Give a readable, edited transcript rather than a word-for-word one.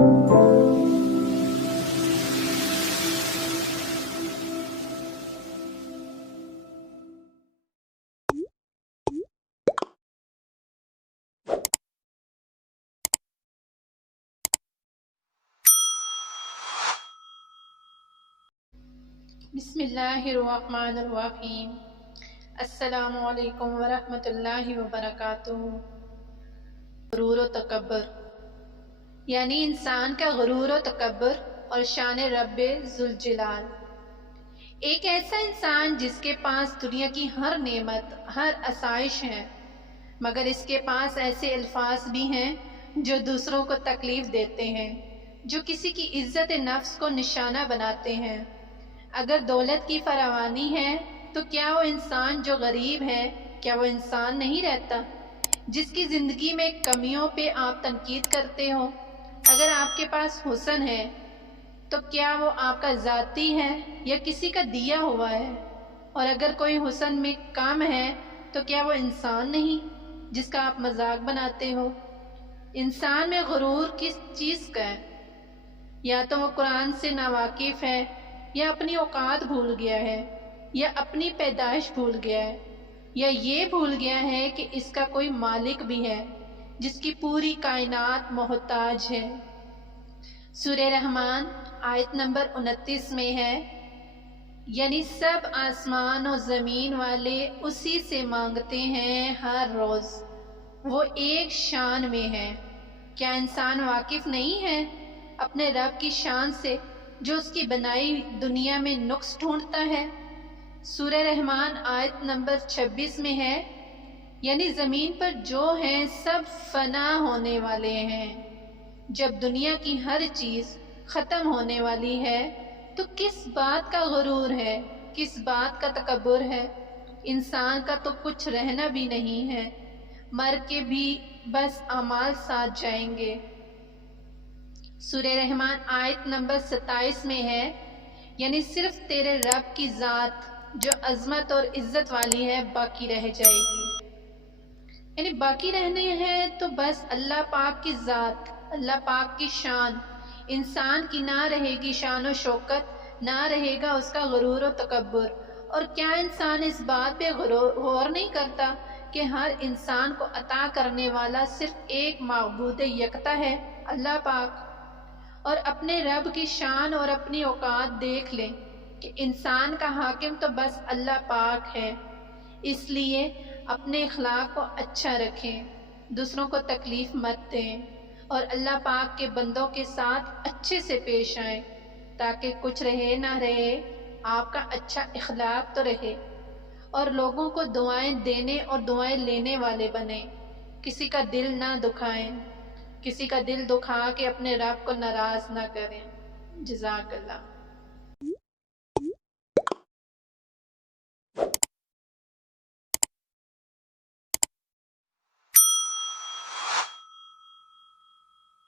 بسم اللہ الرحمن الرحیم۔ السلام علیکم ورحمۃ اللہ وبرکاتہ۔ غرور و تکبر یعنی انسان کا غرور و تکبر اور شان رب ذوالجلال۔ ایک ایسا انسان جس کے پاس دنیا کی ہر نعمت، ہر آسائش ہے، مگر اس کے پاس ایسے الفاظ بھی ہیں جو دوسروں کو تکلیف دیتے ہیں، جو کسی کی عزت نفس کو نشانہ بناتے ہیں۔ اگر دولت کی فراوانی ہے تو کیا وہ انسان جو غریب ہے، کیا وہ انسان نہیں رہتا؟ جس کی زندگی میں کمیوں پہ آپ تنقید کرتے ہو۔ اگر آپ کے پاس حسن ہے تو کیا وہ آپ کا ذاتی ہے یا کسی کا دیا ہوا ہے؟ اور اگر کوئی حسن میں کم ہے تو کیا وہ انسان نہیں جس کا آپ مذاق بناتے ہو؟ انسان میں غرور کس چیز کا ہے؟ یا تو وہ قرآن سے ناواقف ہے، یا اپنی اوقات بھول گیا ہے، یا اپنی پیدائش بھول گیا ہے، یا یہ بھول گیا ہے کہ اس کا کوئی مالک بھی ہے جس کی پوری کائنات محتاج ہے۔ سورہ رحمان آیت نمبر 29 میں ہے، یعنی سب آسمان و زمین والے اسی سے مانگتے ہیں ہر روز، وہ ایک شان میں ہے۔ کیا انسان واقف نہیں ہے اپنے رب کی شان سے جو اس کی بنائی دنیا میں نقص ڈھونڈتا ہے؟ سورہ رحمان آیت نمبر 26 میں ہے، یعنی زمین پر جو ہیں سب فنا ہونے والے ہیں۔ جب دنیا کی ہر چیز ختم ہونے والی ہے تو کس بات کا غرور ہے، کس بات کا تکبر ہے؟ انسان کا تو کچھ رہنا بھی نہیں ہے، مر کے بھی بس اعمال ساتھ جائیں گے۔ سورہ رحمان آیت نمبر 27 میں ہے، یعنی صرف تیرے رب کی ذات جو عظمت اور عزت والی ہے باقی رہ جائے گی۔ یعنی باقی رہنے ہیں تو بس اللہ پاک کی ذات، اللہ پاک کی شان۔ انسان کی نہ رہے گی شان و شوکت، نہ رہے گا اس کا غرور و تکبر۔ اور کیا انسان اس بات پہ غور نہیں کرتا کہ ہر انسان کو عطا کرنے والا صرف ایک معبود یکتا ہے، اللہ پاک؟ اور اپنے رب کی شان اور اپنی اوقات دیکھ لیں کہ انسان کا حاکم تو بس اللہ پاک ہے۔ اس لیے اپنے اخلاق کو اچھا رکھیں، دوسروں کو تکلیف مت دیں، اور اللہ پاک کے بندوں کے ساتھ اچھے سے پیش آئیں، تاکہ کچھ رہے نہ رہے آپ کا اچھا اخلاق تو رہے، اور لوگوں کو دعائیں دینے اور دعائیں لینے والے بنیں، کسی کا دل نہ دکھائیں، کسی کا دل دکھا کے اپنے رب کو ناراض نہ کریں۔ جزاک اللہ۔